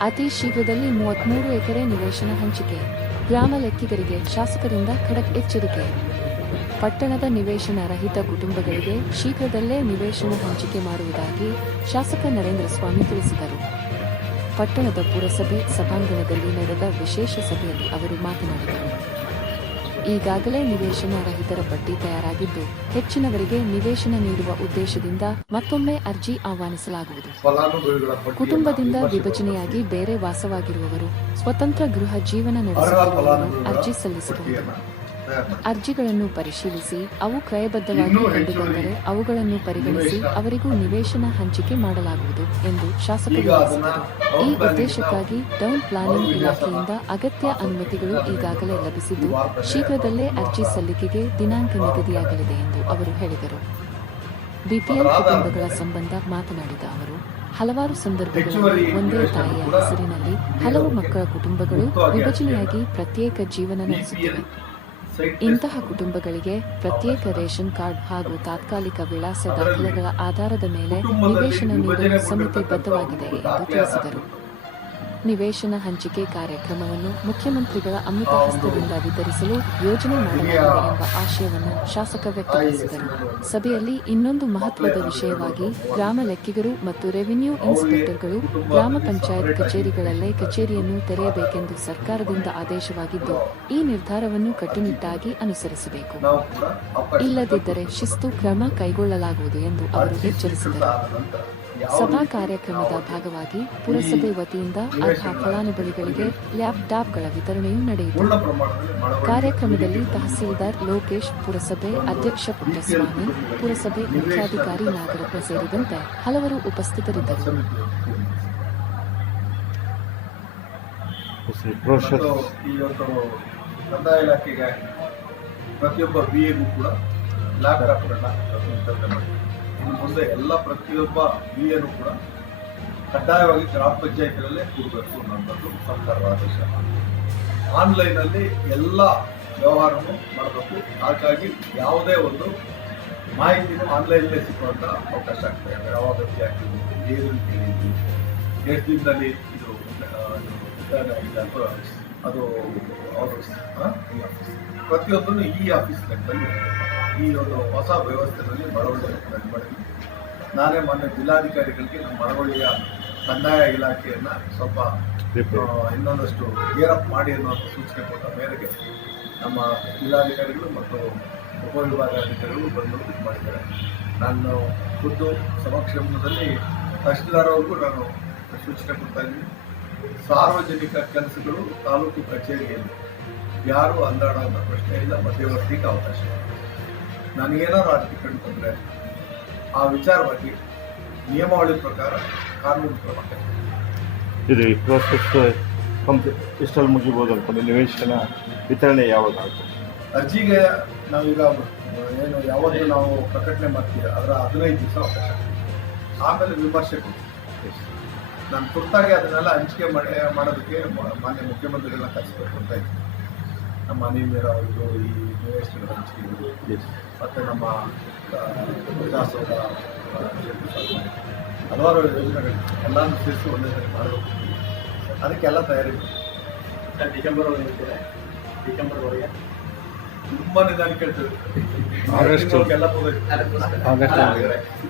ಅತಿ ಶೀಘ್ರದಲ್ಲಿ ಮೂವತ್ಮೂರು ಎಕರೆ ನಿವೇಶನ ಹಂಚಿಕೆ. ಗ್ರಾಮ ಲೆಕ್ಕಿಗರಿಗೆ ಶಾಸಕರಿಂದ ಖಡಕ್ ಎಚ್ಚರಿಕೆ. ಪಟ್ಟಣದ ನಿವೇಶನ ರಹಿತ ಕುಟುಂಬಗಳಿಗೆ ಶೀಘ್ರದಲ್ಲೇ ನಿವೇಶನ ಹಂಚಿಕೆ ಮಾಡುವುದಾಗಿ ಶಾಸಕ ನರೇಂದ್ರ ಸ್ವಾಮಿ ತಿಳಿಸಿದರು. ಪಟ್ಟಣದ ಪುರಸಭೆ ಸಭಾಂಗಣದಲ್ಲಿ ನಡೆದ ವಿಶೇಷ ಸಭೆಯಲ್ಲಿ ಅವರು ಮಾತನಾಡಿದರು. ಈಗಾಗಲೇ ನಿವೇಶನ ರಹಿತರ ಪಟ್ಟಿ ತಯಾರಾಗಿದ್ದು ಹೆಚ್ಚಿನವರಿಗೆ ನಿವೇಶನ ನೀಡುವ ಉದ್ದೇಶದಿಂದ ಮತ್ತೊಮ್ಮೆ ಅರ್ಜಿ ಆಹ್ವಾನಿಸಲಾಗುವುದು ಕುಟುಂಬದಿಂದ ವಿಭಜನೆಯಾಗಿ ಬೇರೆ ವಾಸವಾಗಿರುವವರು ಸ್ವತಂತ್ರ ಗೃಹ ಜೀವನ ನಡೆಸಲು ನಡೆಸುತ್ತಿರುವವರು ಅರ್ಜಿ ಸಲ್ಲಿಸಬಹುದು. ಅರ್ಜಿಗಳನ್ನು ಪರಿಶೀಲಿಸಿ ಅವು ಕ್ರಯಬದ್ಧವಾಗಿ ಕಂಡುಬಂದರೆ ಅವುಗಳನ್ನು ಪರಿಗಣಿಸಿ ಅವರಿಗೂ ನಿವೇಶನ ಹಂಚಿಕೆ ಮಾಡಲಾಗುವುದು ಎಂದು ಶಾಸಕರು ಈ ಉದ್ದೇಶಕ್ಕಾಗಿ ಟೌನ್ ಪ್ಲಾನಿಂಗ್ ಇಲಾಖೆಯಿಂದ ಅಗತ್ಯ ಅನುಮತಿಗಳು ಈಗಾಗಲೇ ಲಭಿಸಿದ್ದು. ಶೀಘ್ರದಲ್ಲೇ ಅರ್ಜಿ ಸಲ್ಲಿಕೆಗೆ ದಿನಾಂಕ ನಿಗದಿಯಾಗಲಿದೆ ಎಂದು ಅವರು ಹೇಳಿದರು. ಬಿಪಿಎಲ್ ಕುಟುಂಬಗಳ ಸಂಬಂಧ ಮಾತನಾಡಿದ ಅವರು ಹಲವಾರು ಸಂದರ್ಭಗಳಲ್ಲಿ ಒಂದೇ ತಾಯಿಯ ಹೆಸರಿನಲ್ಲಿ ಹಲವು ಮಕ್ಕಳ ಕುಟುಂಬಗಳು ವಿಭಜನೆಯಾಗಿ ಪ್ರತ್ಯೇಕ ಜೀವನ ನಡೆಸುತ್ತಿವೆ. ಇಂತಹ ಕುಟುಂಬಗಳಿಗೆ ಪ್ರತ್ಯೇಕ ರೇಷನ್ ಕಾರ್ಡ್ ಹಾಗೂ ತಾತ್ಕಾಲಿಕ ವಿಳಾಸ ದಾಖಲೆಗಳ ಆಧಾರದ ಮೇಲೆ ನಿವೇಶನ ನೀಡಲು ಸಮಿತಿ ಬದ್ಧವಾಗಿದೆ ಎಂದು ತಿಳಿಸಿದರು. ನಿವೇಶನ ಹಂಚಿಕೆ ಕಾರ್ಯಕ್ರಮವನ್ನು ಮುಖ್ಯಮಂತ್ರಿಗಳ ಅಮೃತ ಹಸ್ತದಿಂದ ವಿತರಿಸಲು ಯೋಜನೆ ಮಾಡಲಾಗಿದೆ ಎಂಬ ಆಶಯವನ್ನು ಶಾಸಕ ವ್ಯಕ್ತಪಡಿಸಿದರು. ಸಭೆಯಲ್ಲಿ ಇನ್ನೊಂದು ಮಹತ್ವದ ವಿಷಯವಾಗಿ ಗ್ರಾಮ ಲೆಕ್ಕಿಗರು ಮತ್ತು ರೆವಿನ್ಯೂ ಇನ್ಸ್ಪೆಕ್ಟರ್ಗಳು ಗ್ರಾಮ ಪಂಚಾಯತ್ ಕಚೇರಿಗಳಲ್ಲೇ ಕಚೇರಿಯನ್ನು ತೆರೆಯಬೇಕೆಂದು ಸರ್ಕಾರದಿಂದ ಆದೇಶವಾಗಿದ್ದು, ಈ ನಿರ್ಧಾರವನ್ನು ಕಟ್ಟುನಿಟ್ಟಾಗಿ ಅನುಸರಿಸಬೇಕು. ಇಲ್ಲದಿದ್ದರೆ ಶಿಸ್ತು ಕ್ರಮ ಕೈಗೊಳ್ಳಲಾಗುವುದು ಎಂದು ಅವರು ಎಚ್ಚರಿಸಿದರು. ಸಭಾ ಕಾರ್ಯಕ್ರಮದ ಭಾಗವಾಗಿ ಪುರಸಭೆ ವತಿಯಿಂದ ಅರ್ಹ ಫಲಾನುಭವಿಗಳಿಗೆ ಲ್ಯಾಪ್ಟಾಪ್ಗಳ ವಿತರಣೆಯೂ ನಡೆಯಿತು. ಕಾರ್ಯಕ್ರಮದಲ್ಲಿ ತಹಸೀಲ್ದಾರ್ ಲೋಕೇಶ್ ಪುರಸಭೆ ಅಧ್ಯಕ್ಷ ಪುಟ್ಟಸ್ವಾಮಿ ಪುರಸಭೆ ಮುಖ್ಯಾಧಿಕಾರಿ ನಾಗರತ್ನ ಸೇರಿದಂತೆ ಹಲವರು ಉಪಸ್ಥಿತರಿದ್ದರು. ಇವತ್ತು ಕಂದಾಯ ಇಲಾಖೆಗೆ ಪ್ರತಿಯೊಬ್ಬ ಬಿ ಎಗೂ ಕೂಡ ಇನ್ನು ಮುಂದೆ ಎಲ್ಲ ಪ್ರತಿಯೊಬ್ಬ ಎನು ಕೂಡ ಕಡ್ಡಾಯವಾಗಿ ಗ್ರಾಮ ಪಂಚಾಯತ್ಗಳಲ್ಲೇ ಕೂಡಬೇಕು ಅನ್ನೋಂಥದ್ದು ಸರ್ಕಾರದ ಆದೇಶ. ಆನ್ಲೈನಲ್ಲಿ ಎಲ್ಲ ವ್ಯವಹಾರವನ್ನು ಮಾಡಬೇಕು. ಹಾಗಾಗಿ ಯಾವುದೇ ಒಂದು ಮಾಹಿತಿನೂ ಆನ್ಲೈನಲ್ಲೇ ಸಿಕ್ಕುವಂಥ ಅವಕಾಶ ಆಗ್ತದೆ ಯಾವ ವ್ಯಕ್ತಿ ಆಗಿರ್ಬೋದು ಏನು ಕೇಳಿದ್ದು ಎಷ್ಟು ದಿನದಲ್ಲಿ ಇದು ಆಗಿದೆ ಅದು ಆಫೀಸ್ ಪ್ರತಿಯೊಂದನ್ನು ಈ ಆಫೀಸ್. ಲೆಕ್ಕದಲ್ಲಿ ಈ ಒಂದು ಹೊಸ ವ್ಯವಸ್ಥೆಯಲ್ಲಿ ಮಳವಳ್ಳಿ ಮಾಡಿದ್ದೀನಿ ನಾನೇ ಮೊನ್ನೆ ಜಿಲ್ಲಾಧಿಕಾರಿಗಳಿಗೆ ನಮ್ಮ ಮಳವಳ್ಳಿಯ ಕಂದಾಯ ಇಲಾಖೆಯನ್ನು ಸ್ವಲ್ಪ ಇನ್ನೊಂದಷ್ಟು ಗೇರ್ ಅಪ್ ಮಾಡಿ ಅನ್ನುವಂಥ ಸೂಚನೆ ಕೊಟ್ಟ ಮೇರೆಗೆ ನಮ್ಮ ಜಿಲ್ಲಾಧಿಕಾರಿಗಳು ಮತ್ತು ಉಪವಿಭಾಗಾಧಿಕಾರಿಗಳು ಬಂದು ಇದು ಮಾಡಿದ್ದಾರೆ. ನಾನು ಖುದ್ದು ಸಮಕ್ಷಮದಲ್ಲಿ ತಹಶೀಲ್ದಾರ್ ಅವ್ರಿಗೂ ನಾನು ಸೂಚನೆ ಕೊಡ್ತಾ ಇದ್ದೀನಿ. ಸಾರ್ವಜನಿಕ ಕೆಲಸಗಳು ತಾಲೂಕು ಕಚೇರಿಯಲ್ಲಿ. ಯಾರು ಅಲ್ಲಾಡೋ ಪ್ರಶ್ನೆ ಇಲ್ಲ ಮಧ್ಯವರ್ತಿಗೆ ಅವಕಾಶ. ನನಗೇನಾದ್ರು ಆರ್ಥಿಕ ಕಂಡುಕೊಂಡ್ರೆ ಆ ವಿಚಾರವಾಗಿ ನಿಯಮಾವಳಿ ಪ್ರಕಾರ ಕಾನೂನು ಕ್ರಮ ಇದು ಈ ಪ್ರೋಸೆಸ್ ಕಂಪ್ಲೀಟ್ ಎಷ್ಟಲ್ಲಿ ಮುಗಿಬೋದು ಅನ್ಕೊಂಡು. ನಿವೇಶನ ವಿತರಣೆ ಯಾವಾಗ ಆಗುತ್ತೆ? ಅರ್ಜಿಗೆ ನಾವೀಗ ಏನು ಯಾವಾಗ ನಾವು ಪ್ರಕಟಣೆ ಮಾಡ್ತೀವಿ. ಅದರ ಹದಿನೈದು ದಿವಸ ಅವಕಾಶ ಆಮೇಲೆ ವಿಮರ್ಶೆ ಕೊಡ್ತೀವಿ. ನಾನು ತುರ್ತಾಗಿ ಅದನ್ನೆಲ್ಲ ಹಂಚಿಕೆ ಮಾಡಿ ಮಾಡೋದಕ್ಕೆ ಮಾನ್ಯ ಮುಖ್ಯಮಂತ್ರಿಗಳನ್ನ ಕಳಿಸ್ಬೇಕು ಅಂತ ಇದ್ದೀನಿ. ನಮ್ಮ ಹನಿ ಅವರು ಈ ನಿವೇಶನಗಳ ಹಂಚಿಕೆಗಳು ಮತ್ತು ನಮ್ಮ ವಿಕಾಸದ ಹಲವಾರು ಯೋಜನೆಗಳು ಎಲ್ಲರೂ ಸೇರಿಸಿ ಒಂದೇ ಸರಿ ಮಾಡಬೇಕು. ಅದಕ್ಕೆಲ್ಲ ತಯಾರಿ. ಡಿಸೆಂಬರ್ ಇರ್ತೀರ ಡಿಸೆಂಬರ್ ಒಳಗೆ ತುಂಬಾ ನಿಧಾನ ಕೇಳ್ತೀವಿ ಆಗಸ್ಟ್. ಎಲ್ಲ ಆಗಸ್ಟ್ ಪೂರೈಸಿ.